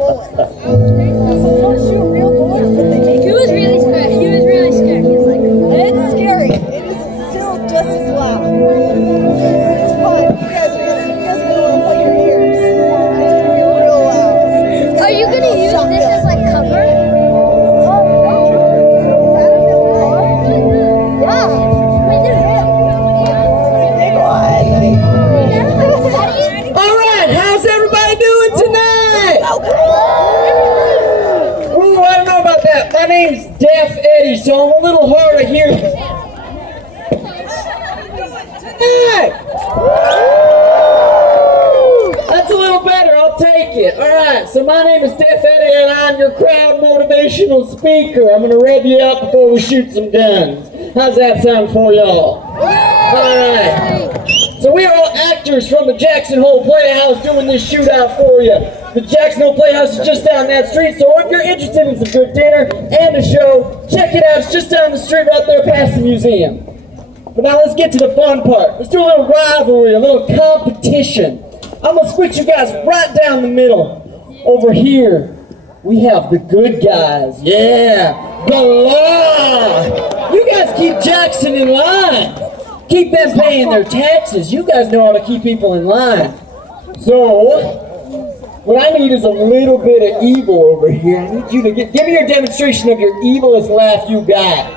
bullets. So they don't shoot real bullets, but they make. He was really scared. He was really scared. He was like, It's scary. It is still just as loud. It's fun. You guys are gonna play your ears. It's gonna be real loud. are you gonna use this as like cover? All right, how's everybody doing tonight? Ooh, I don't know about that. My name's Deaf Eddie, so I'm a little hard of hearing. Hey! That's a little better. I'll take it. All right, so my name is Deaf Eddie, and I'm your crowd motivational speaker. I'm going to rev you up before we shoot some guns. How's that sound for y'all? All right. So we are all actors from the Jackson Hole Playhouse doing this shootout for you. The Jackson Hole Playhouse is just down that street, so if you're interested in some good dinner and a show, check it out. It's just down the street right there past the museum. But now let's get to the fun part. Let's do a little rivalry, a little competition. I'm going to switch you guys right down the middle. Over here, we have the good guys. Yeah, the law. You guys keep Jackson in line. Keep them paying their taxes. You guys know how to keep people in line. So, what I need is a little bit of evil over here. I need you to give me your demonstration of your evilest laugh you got.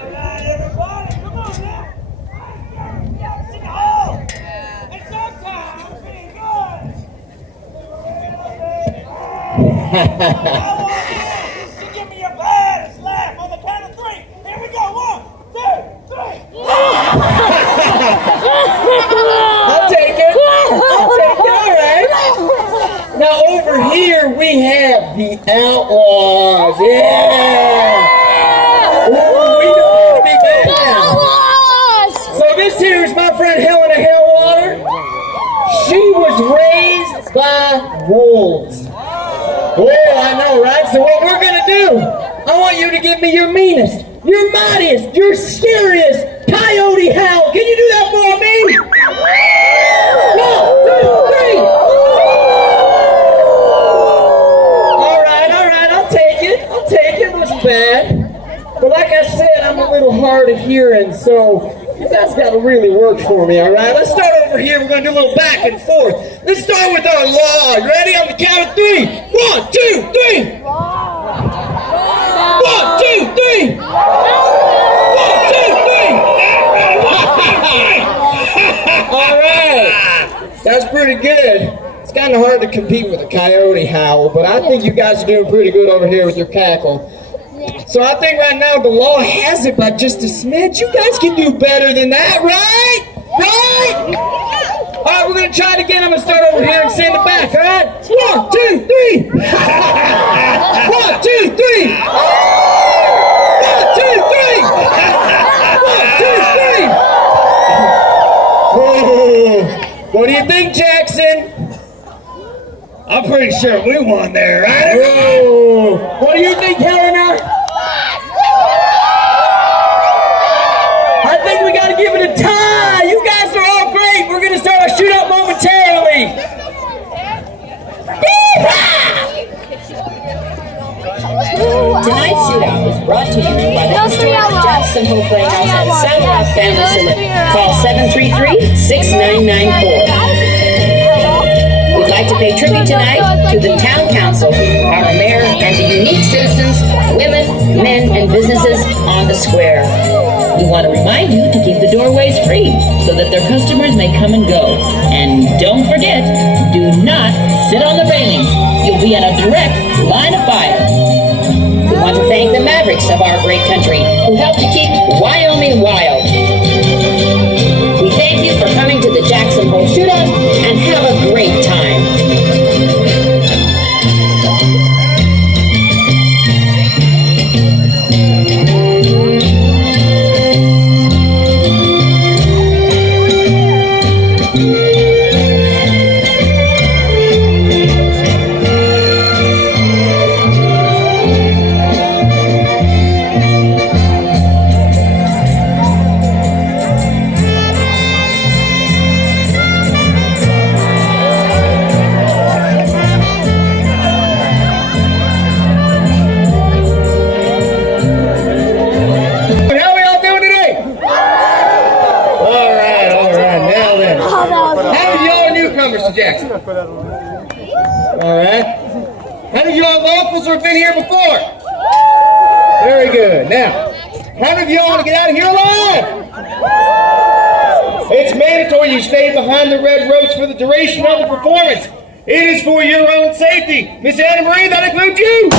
Give me your baddest laugh on the count of 3. Here we go. 1, 2, 3. I'll take it. I'll take it. All right. Now over here we have the Outlaws. Yeah. Ooh, we know how to be bad. So this here is my friend Helena Hellwater. She was raised by wolves. Well, I know, right? So what we're gonna do, I want you to give me your meanest, your mightiest, your scariest coyote howl. Can you do that for me? 1, 2, 3. All right, I'll take it. It wasn't bad. But like I said, I'm a little hard of hearing, so you guys got to really work for me, all right? Let's start over here. We're going to do a little back and forth. Let's start with our law. Ready? On the count of 3. 1, 2, 3. 1, 2, 3. 1, 2, 3. All right. That's pretty good. It's kind of hard to compete with a coyote howl, but I think you guys are doing pretty good over here with your cackle. So I think right now the law has it by just a smidge. You guys can do better than that, right? Right? All right, we're going to try it again. I'm going to start over here and send it back, all right? 1, 2, 3. 1, 2, 3. 1, 2, 3. 1, 2, 3. Whoa. What do you think, Jackson? I'm pretty sure we won there, right? Whoa. What do you think, Helena? I think we got to give it a tie. You guys are all great. We're going to start our shootout momentarily. Tonight's shootout is brought to you by the historic Jackson Hole Playhouse and Sound Rock Family Salute. Call 733-6994. We'd like to pay tribute tonight to the Town Council, our mayor, and the unique citizens, women, men, and businesses on the square. We want to remind you to keep the doorways free so that their customers may come and go. And don't forget, do not sit on the railings. You'll be in a direct line of fire. We want to thank the Mavericks of our great country who help to keep Wyoming wild. We thank you for coming to the Jackson Hole Shootout and have a great time. How many of you are locals or have been here before? Very good. Now, how many of you all want to get out of here alive? It's mandatory you stay behind the red ropes for the duration of the performance. It is for your own safety. Miss Anna Marie, that includes you.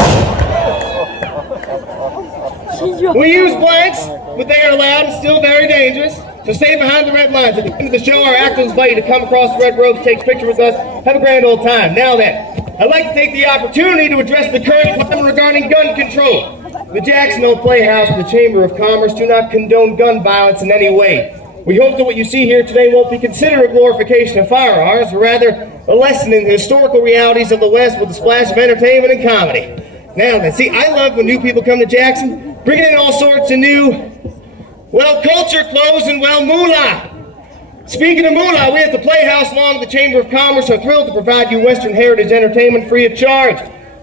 We use blanks, but they are allowed and still very dangerous. So stay behind the red lines. At the end of the show, our actors invite you to come across the red ropes, take pictures with us, have a grand old time. Now then, I'd like to take the opportunity to address the current climate regarding gun control. The Jackson Hole Playhouse and the Chamber of Commerce do not condone gun violence in any way. We hope that what you see here today won't be considered a glorification of firearms, but rather a lesson in the historical realities of the West with a splash of entertainment and comedy. Now then, see, I love when new people come to Jackson, bringing in all sorts of new, well, culture, clothes, and, well, moolah. Speaking of moolah, we at the Playhouse along with the Chamber of Commerce are thrilled to provide you Western heritage entertainment free of charge.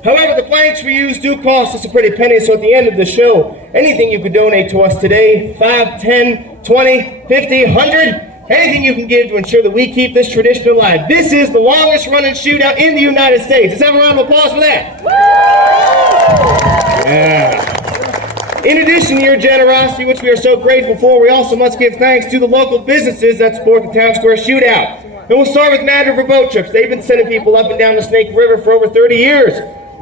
However, the planks we use do cost us a pretty penny, so at the end of the show, anything you could donate to us today, 5, 10, 20, 50, 100, anything you can give to ensure that we keep this tradition alive. This is the longest running shootout in the United States. Let's have a round of applause for that. Yeah. In addition to your generosity, which we are so grateful for, we also must give thanks to the local businesses that support the Town Square Shootout. And we'll start with Mad River Boat Trips. They've been sending people up and down the Snake River for over 30 years.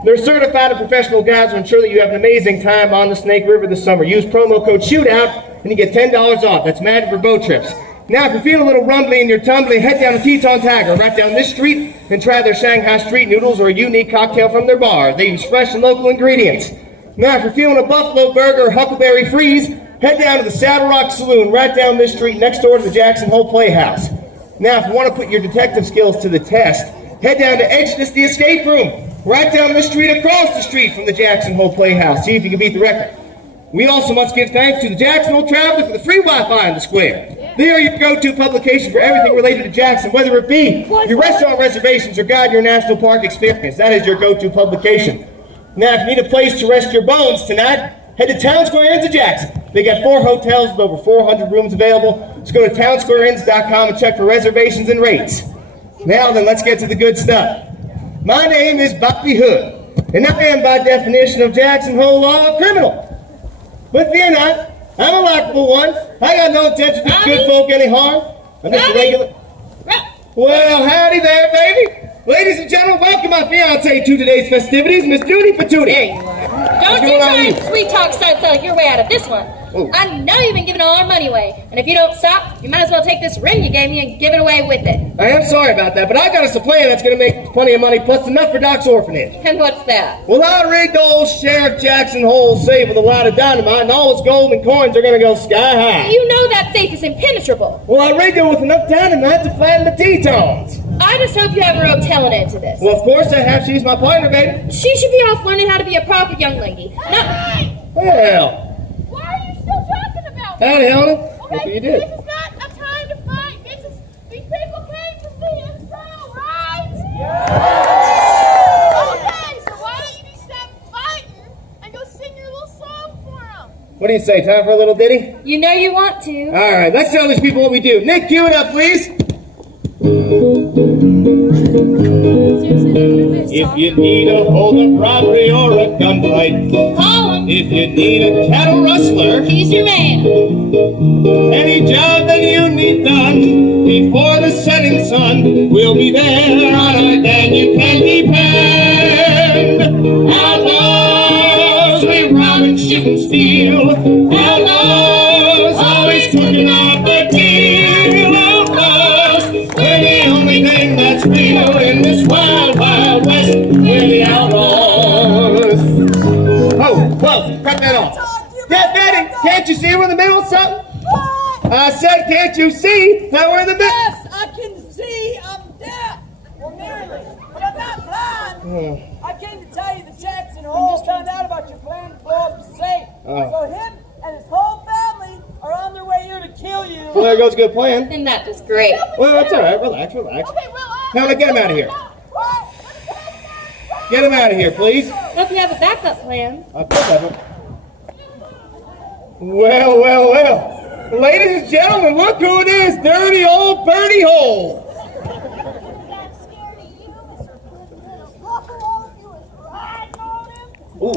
They're certified and professional guides to ensure that you have an amazing time on the Snake River this summer. Use promo code SHOOTOUT and you get $10 off. That's Mad River Boat Trips. Now, if you feel a little rumbly and you're tumbling, head down to Teton Tiger right down this street and try their Shanghai street noodles or a unique cocktail from their bar. They use fresh and local ingredients. Now, if you're feeling a buffalo burger or huckleberry freeze, head down to the Saddle Rock Saloon right down this street next door to the Jackson Hole Playhouse. Now, if you want to put your detective skills to the test, head down to Edgeness the Escape Room right down the street across the street from the Jackson Hole Playhouse. See if you can beat the record. We also must give thanks to the Jackson Hole Traveler for the free Wi-Fi in the square. They are your go-to publication for everything related to Jackson, whether it be your restaurant reservations or guide your national park experience. That is your go-to publication. Now, if you need a place to rest your bones tonight, head to Town Square Inns of Jackson. They got 4 hotels with over 400 rooms available. Just go to townsquareinns.com and check for reservations and rates. Now then, let's get to the good stuff. My name is Bobby Hood, and I am by definition of Jackson Hole law a criminal. But fear not, I'm a likable one. I got no intention to do good folk any harm. I'm just a regular... Well, howdy there, baby. Ladies and gentlemen, welcome my fiancée to today's festivities, Miss Judy Patootie. There you are. Don't you try and sweet talk sunset your way out of this one. Oh. I know you've been giving all our money away, and if you don't stop, you might as well take this ring you gave me and give it away with it. I am sorry about that, but I got us a plan that's going to make plenty of money, plus enough for Doc's orphanage. And what's that? Well, I rigged old Sheriff Jackson Hole's safe with a lot of dynamite, and all his gold and coins are going to go sky high. You know that safe is impenetrable. Well, I rigged it with enough dynamite to flatten the Tetons. I just hope you have a rope telling into this. Well, of course I have. She's my partner, baby. She should be off learning how to be a proper young lady. No. Well, Why are you still talking about me? howdy, Helen. Okay, What do you do? this is not a time to fight. These people came to see a show, right? Okay, so why don't you stop fighting and go sing your little song for them? What do you say? Time for a little ditty? You know you want to. All right, let's tell these people what we do. Nick, cue it up, please. If you need a hold-up robbery or a gunfight, Call him. if you need a cattle rustler, He's your man. any job that you need done before the setting sun, we'll be there on a day you can depend. Outlaws, we rob and shoot and steal. Outlaws, always cooking up the deal. Outlaws, we're the only thing that's real in this wild, wild west. We're the outlaws. Oh, whoa, cut that off. Yeah, Betty, can't you see we're in the middle of something? I said, can't you see that we're in the middle? Yes, I can see I'm deaf. Well, nearly. But I'm not blind. I came to tell you that Jackson Hole found out about your plan to blow up the safe. So him and his whole family are on their way here to kill you. Well, there goes a good plan. And that was great. Well, that's all right. Relax, relax. Okay, well, Now, get him out of here. What? Get him out of here, please. Hope you have a backup plan. I'll put that one. Well, well, well. Ladies and gentlemen, look who it is. Dirty old Birdie Hole. I'm scared of you, Mr. Good Little. All of you is right. Ooh.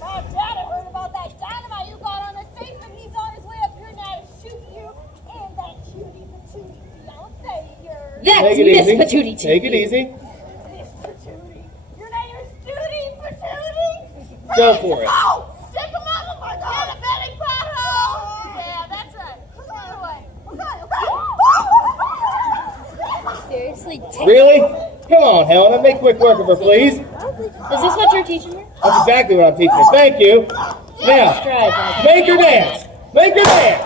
My dad heard about that dynamite you got on the safe, and he's on his way up here now to shoot you and that cutie patootie fiance of yours. That's Take it Miss easy. Patootie. Take it easy. Miss Patootie. Your name is Tootie Patootie? Go for it. Oh! Stick him up! Oh my God! A belly pothole! Yeah, that's right. Look the other way. Okay. Seriously, Really? Come on, Helena. Make quick work of her, please. is this what you're teaching her? That's exactly what I'm teaching her. Thank you. Now, Strides. make her dance. Make her dance.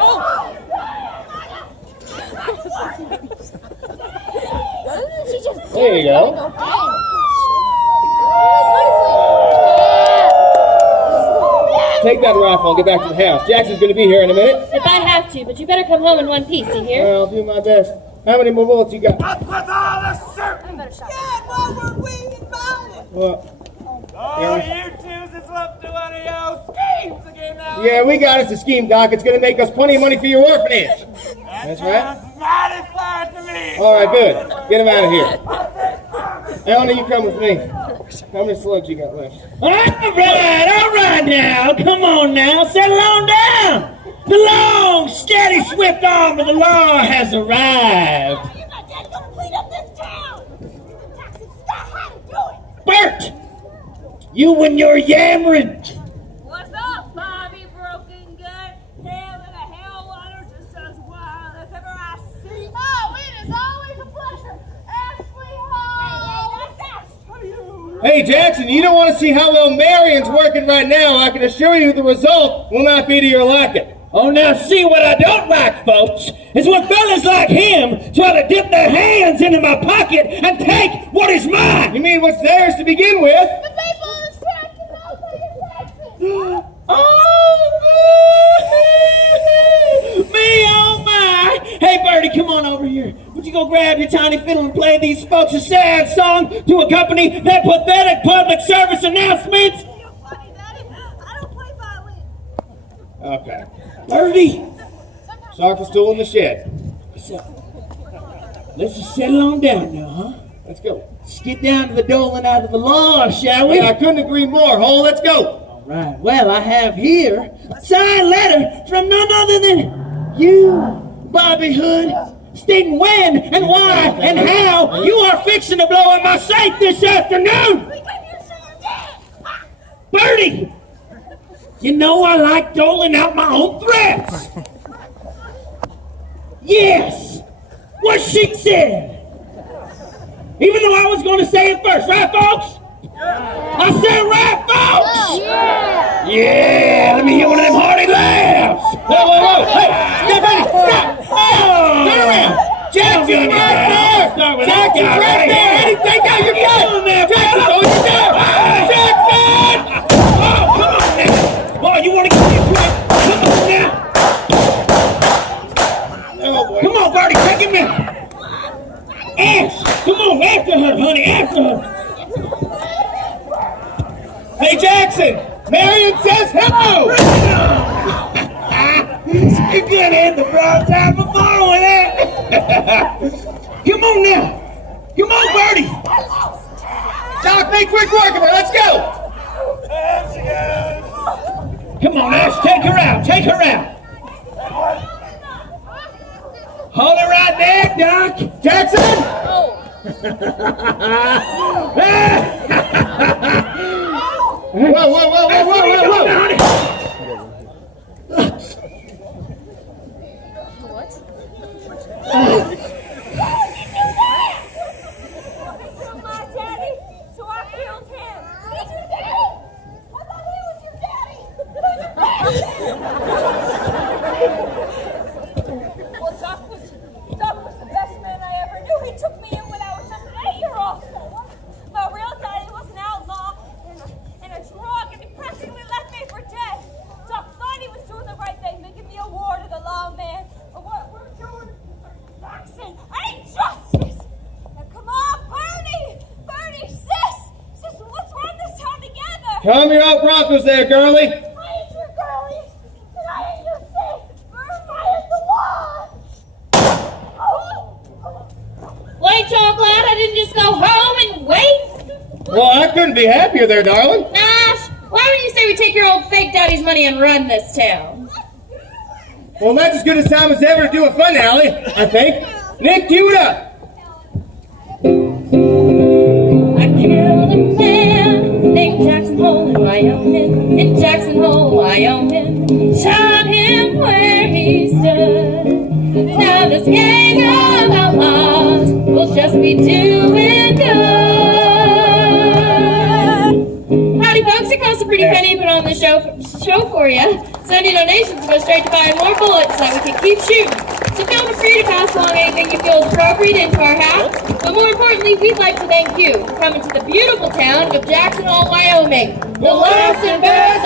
There you go. Take that rifle and get back to the house. Jackson's going to be here in a minute. If I have to, but you better come home in one piece, you hear? I'll do my best. How many more bullets you got? Up with all the soup! Dad, why were we invited? What? Oh, you twos is up to one of your schemes again now. Yeah, we got us a scheme, Doc. It's going to make us plenty of money for your orphanage. That's right. Sounds mighty fine to me. All right, good. Get him out of here. Helena, you come with me. How many slugs you got left? All right now. Come on now. Settle on down. The long, steady, swift arm of the law has arrived. You my dad's gonna clean up this town! Jackson, stop how to do it! Bert, you and your yammering. What's up, Bobby Broken Gut? Hail in a hell water just as wild as ever I see. Oh, it is always a pleasure. Ashley Hall! Hey, that's Ash for you! Hey, Jackson, you don't want to see how well Marion's working right now. I can assure you the result will not be to your liking. Oh, now see what I don't like, folks, is when fellas like him try to dip their hands into my pocket and take what is mine. You mean what's theirs to begin with? The people in this town can know for your taxes! Oh, me, oh my. Hey, Bertie, come on over here. Would you go grab your tiny fiddle and play these folks a sad song to accompany their pathetic public service announcements? You're funny, Daddy. I don't play violin. Okay. Bertie. Sock is still in the shed. So, let's just settle on down now, huh? Let's go. Let's get down to the doling out of the law, shall we? Yeah, I couldn't agree more. Hole, let's go. All right. Well, I have here a signed letter from none other than you, Bobby Hood, stating when and why and how you are fixing to blow up my safe this afternoon. Bertie, you know I like doling out my own threats. Yes, what she said. Even though I was going to say it first, right, folks? I said right, folks? Yeah, let me hear one of them hearty laughs. Whoa. Hey, stop. Oh. Turn around. Jackson, right there. Start with that guy right there. Anything out your gun. Come on there, Jackson. Oh, you're down. Jackson. Oh, come on now. Oh, you want to get into it? Come on now. Oh, boy. Come on, Bertie, take him in. Ash, come on, after her, honey, after her. Hey, Jackson. Marion says hello. You could have the broad time before with that. Come on now. Come on, Bertie. Doc, make quick work of her. Let's go. Come on, Ash, take her out. Take her out. Hold it right there, Doc. Jackson. Whoa. My daddy, so I killed him. He's your daddy? I thought he was your daddy. Well, Doc was the best man I ever knew. He took me in when I was just an 8-year-old. My real daddy was an outlaw and a drug, and he practically left me for dead. Doc thought he was doing the right thing, making me a ward of the law, man. But what we're doing, Jackson, ain't justice. Now come on, Bertie, sis, let's run this town together. Calm your old Broncos there, girlie. I ain't your girlie, and I ain't your sis. I am the law. Wait, y'all glad I didn't just go home and wait? Well, I couldn't be happier there, darling. Gosh, Why would you say we take your old fake daddy's money and run this town? Well, that's as good a time as ever to do a fun alley, I think. Nick, cue it up. I killed a man named Jackson Hole in Wyoming. In Jackson Hole, Wyoming. Shot him where he stood. Now this gang of outlaws will just be doing good. Howdy folks, it costs a pretty penny to put on this show for you. Send your donations go straight to buying more bullets so that we can keep shooting. So feel free to pass along anything you feel is appropriate into our hats. But more importantly, we'd like to thank you for coming to the beautiful town of Jackson Hole, Wyoming. The last and best